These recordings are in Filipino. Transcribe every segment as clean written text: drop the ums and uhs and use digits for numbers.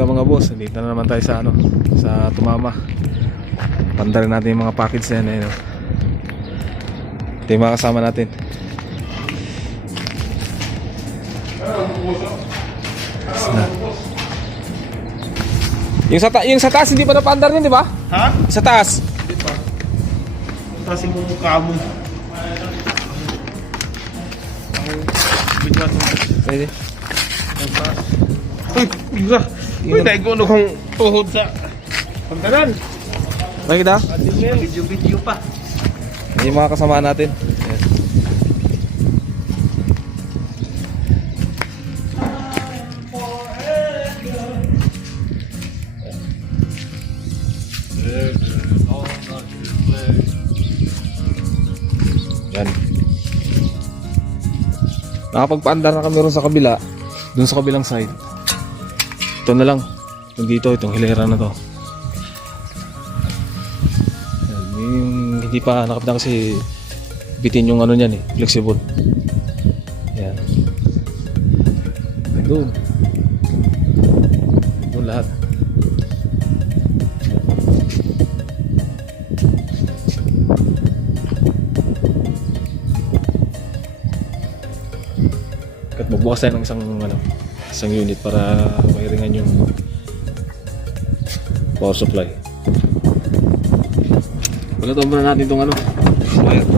umaga mga boss. Dito na naman tayo sa sa Tumama. Panda rin natin yung mga package na yan eh, no? Ito yung mga kasama natin. Yung sa taas hindi pa napandar yun, di ba? Ha? Sa taas. Hindi pa. Tasin mo mukha mo. Bigla sa Pwede. uy, bigla. Uy, naigono kong tuhod sa pantanan. Nakikita? Video pa. Yung mga kasama natin. Yan. Nakapagpaandar na kami ron sa kabila. Dun sa kabilang side. Ito na lang. Dito, itong hilera na to. Yan. Yung hindi pa nakapita kasi bitin yung ano niyan eh. Flexible. Yan. Doon. Doon lahat. At magbukas tayo ng isang unit para mairingan yung power supply. Pagkataon muna natin itong wire.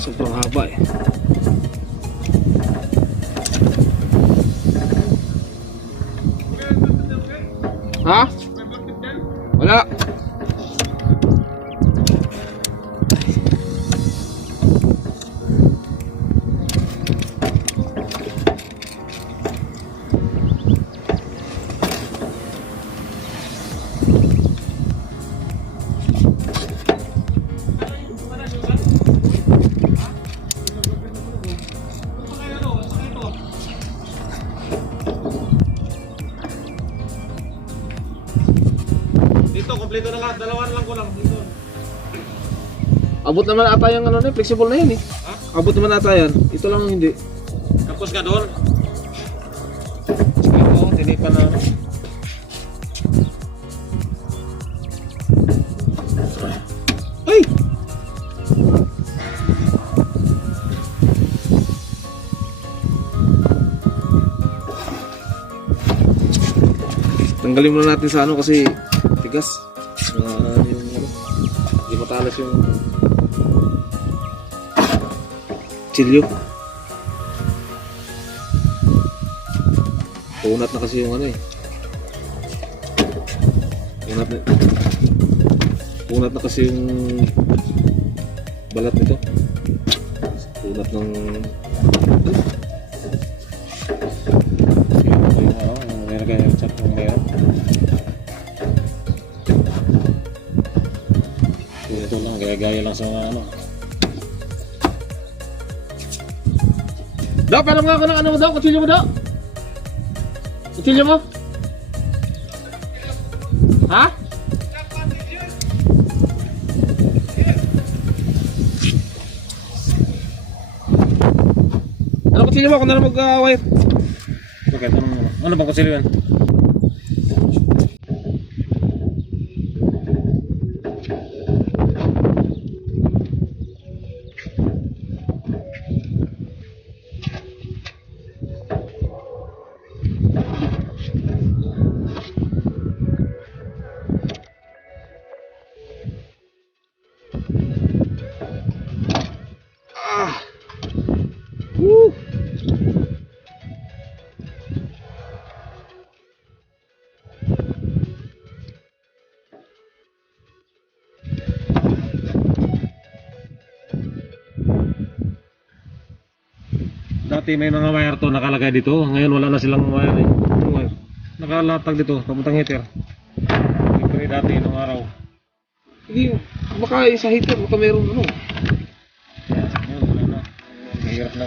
Sobrang haba eh. Ha? Wala. Dito, kompleto na lahat. Dalawan lang ko lang. Dito. Abot naman ata yung flexible na yun eh. Ha? Abot naman ata yan. Ito lang hindi. Kapos ka doon. Oo, tinipan na Ay! Tanggalin muna natin sa kasi tigas. Hindi matalas yung chilyo. Punat na kasi yung Punat na kasi yung balat nito. Punat ng Ito lang, gaya-gaya lang sa Daw, paano nga ako ng mo daw? Kutsilyo mo daw? Kutsilyo mo? Ha? Ano kutsilyo mo? Kung na mag-wire? Bakit? Ano bang kutsilyo yan? Dati may mga wire to nakalagay dito. Ngayon wala na silang wire eh. Ano wire? Nakalatag dito, papuntang heater. Siyempre dati nung araw. Hindi, baka sa heater, baka meron Ngayon wala na. Mahirap na.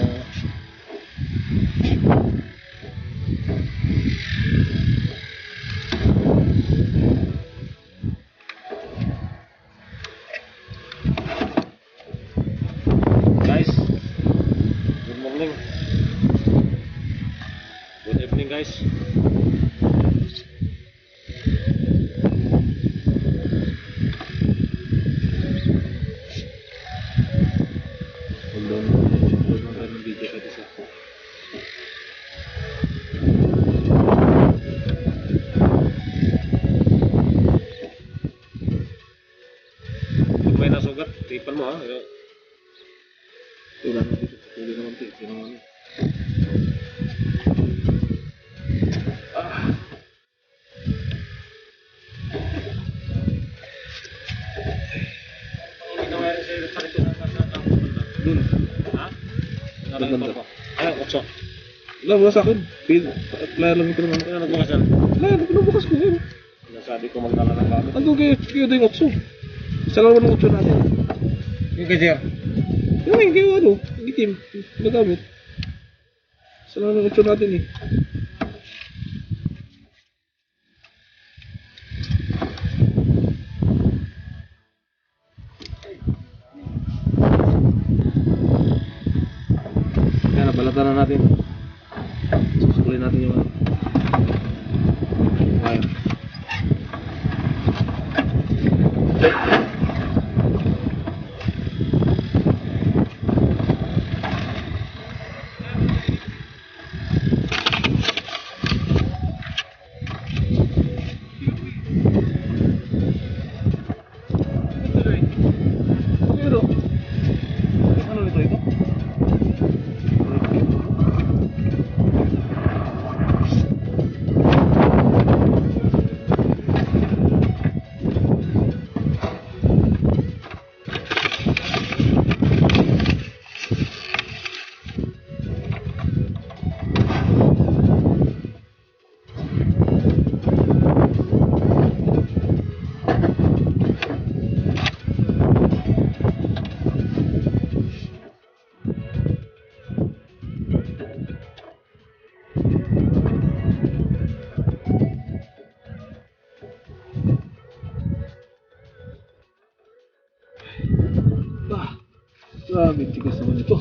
guys. Hold on tayo ng video kahit isa. Pag may nasugat, tipan mo ha. Wala naman dito. Pwede naman dito. Sino naman yun? Dun. Ha? Ganda. Ay, otso. Wala, wala sa akin. Playa lang ito naman. Kaya nagbukasan. Wala, pinubukas ko yun. Nasabi ko magdala ng gamit. Andun kayo din otso. Isa lang naman ng otso natin. Yung kay Jer. Yung kayo ano, itim. Nagamit. Isa lang ng otso natin eh. Kaya nabalatan na natin. Susukulin natin yung wire. Pero, ano nito ito? Grabe, tigas naman ito.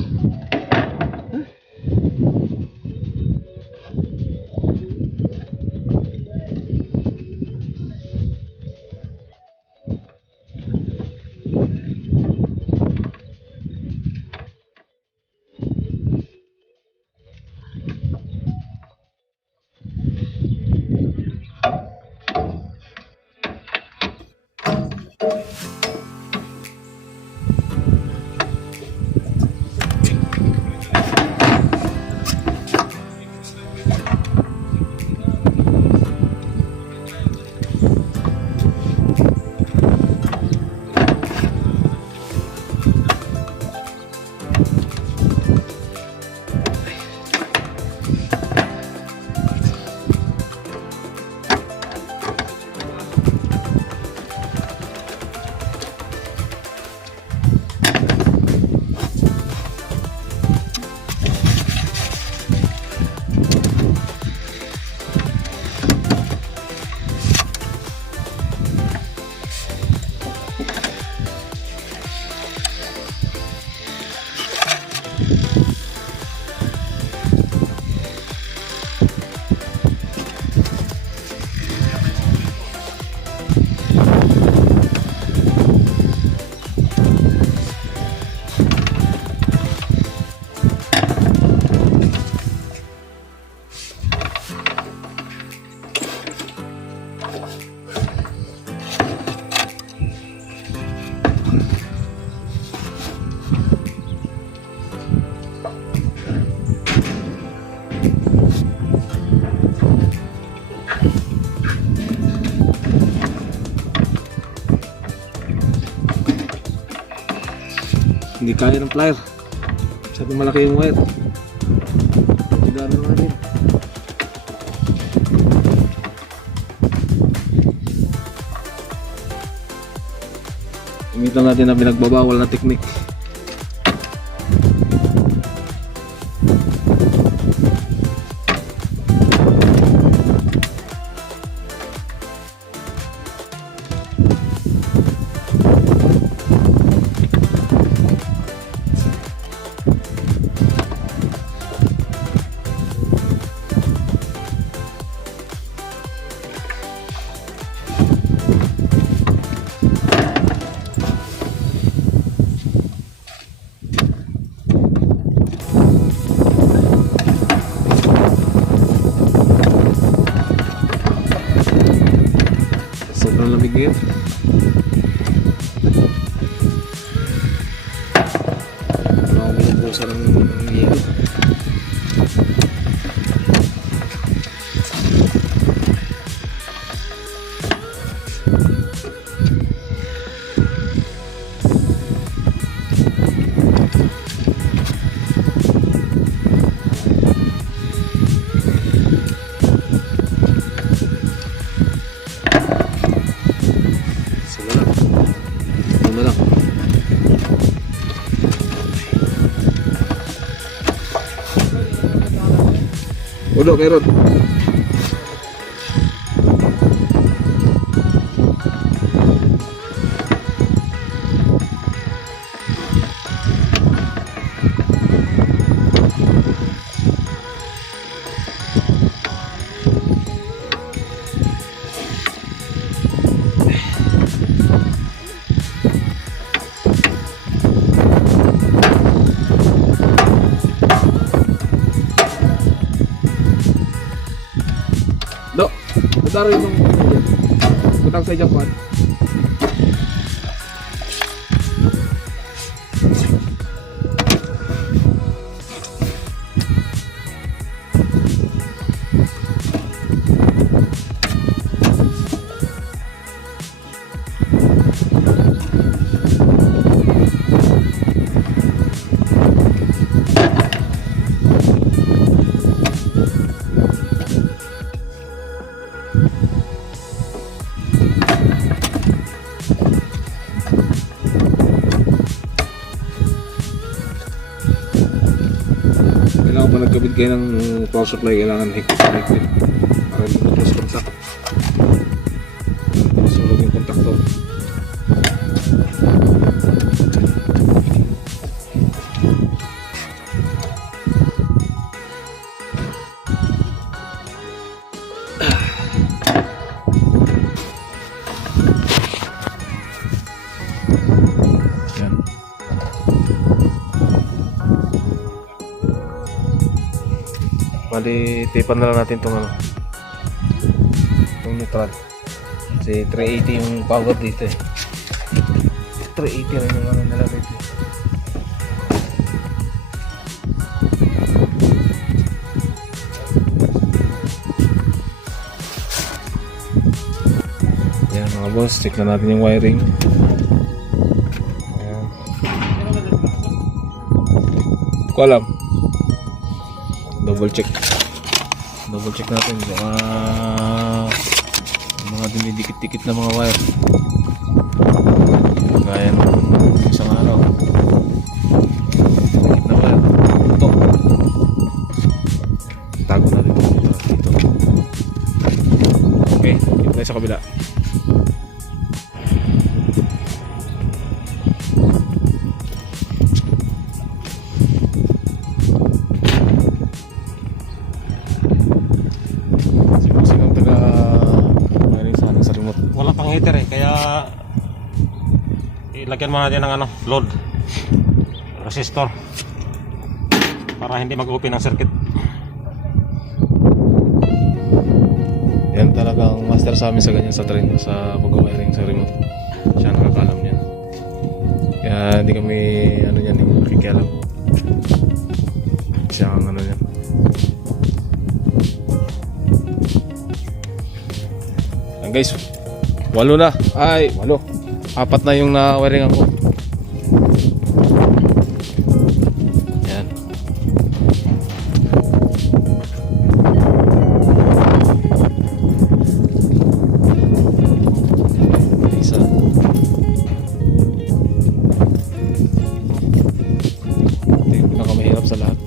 Hindi kaya ng plier. Sabi malaki yung wire. Tigaan na natin. Gamitan natin na pinagbabawal na teknik. Sobrang lamig ngayon. Wala akong binubusan ng yelo. Udah kay Rod. Do, madaro yung kutang sa Japan. Kailangan pa nagkabit kayo ng power supply, kailangan higpit para hindi mag-cross contact. Sunog yung kontaktor. Yan. Bali, tipan na lang natin itong ano, itong neutral. Kasi 380 yung power dito eh. 380 rin yung ano nila dito. Yan mga boss, check na natin yung wiring. Ayan. Hindi ko alam. Double check natin baka mga dumidikit-dikit na mga wire gaya ng isang araw dikit na wire ito tago natin dito. Okay, dito tayo sa kabila. Wala pang heater eh, kaya ilagyan mo natin ng ano, load resistor para hindi mag-open ang circuit. Yan talagang master sa amin sa ganyan sa train, sa pag-wiring sa remote. Siya nakakalam niyan. Kaya hindi kami ano yan, nakikialam. Siya ang ano yan. Yan guys, 8 na. Ay, 8. 4 na yung na-wiringan ko. Yan. Isa. Ito yung pinakamahirap sa lahat.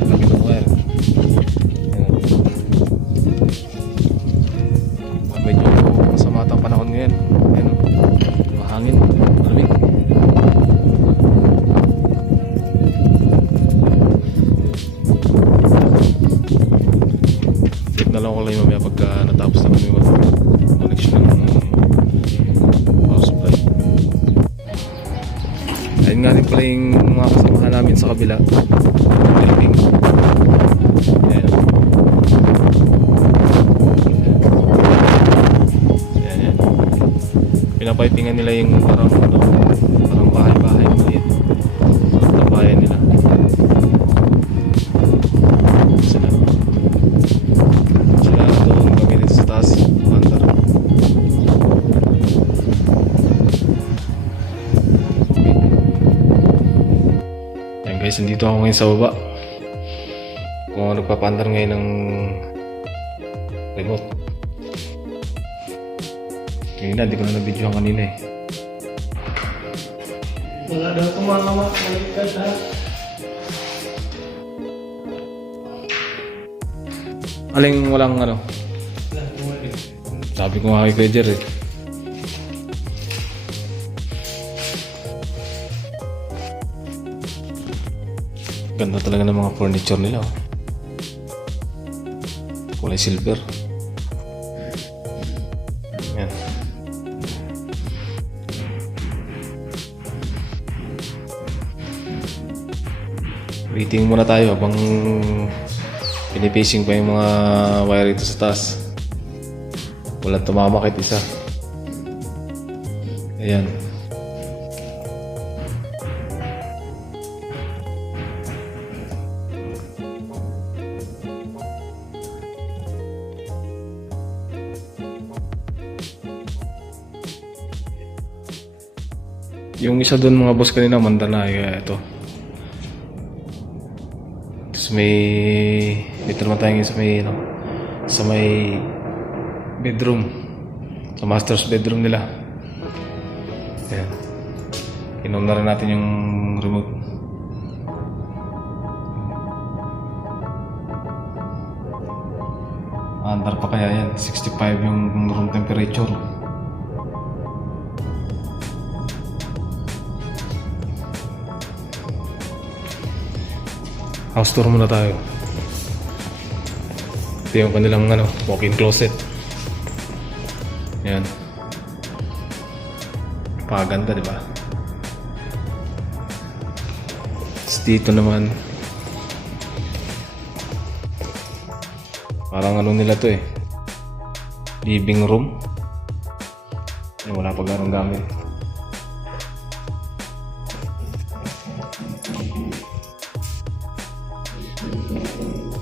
Laki ng wire. Medyo masama ang panahon ngayon. Ayan, mahangin, malamig. Tip na lang ako lang mamaya pagka natapos na kami mag-connection ng power supply. Ayun nga rin pala yung mga kasamahan namin sa kabila. Helping. Ayan. pinapipingan nila yung parang ano, parang bahay-bahay maliit sa bahay nila. Sila doon, kami dito sa taas bandar. Yan guys, nandito ako ngayon sa baba kung ano nagpapandar ngayon ng remote. Kanina, hindi ko na na-videohan kanina eh. Wala daw kumakawa, maligtad ha. Aling walang ano? Sabi ko nga kay Kuya Jer eh. Ganda talaga ng mga furniture nila oh. Kulay silver. Yan. Waiting muna tayo habang pinipacing pa yung mga wire dito sa taas. Walang tumama kahit isa. Ayan. Yung isa doon mga boss kanina, Mandalay, ito. Tapos dito naman tayo ngayon sa may bedroom. Sa master's bedroom nila. Ayan. Inom na rin natin yung remote. Andar pa kaya yan, 65 yung room temperature. House tour muna tayo. Ito yung kanilang walk-in closet. Yan. Paganda, di ba? Tapos dito naman, parang nila to eh. Living room. Wala pa ganong gamit.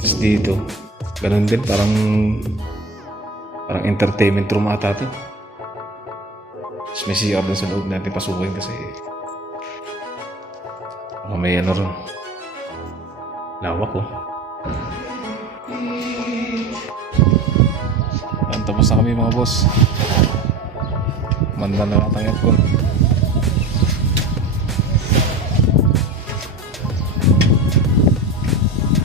Tapos dito, ganun din, parang entertainment room ata to. Tapos may CR dun sa loob natin pasukin kasi may ron. Lawak oh. Tapos na kami mga boss. Manda na natin ang aircon.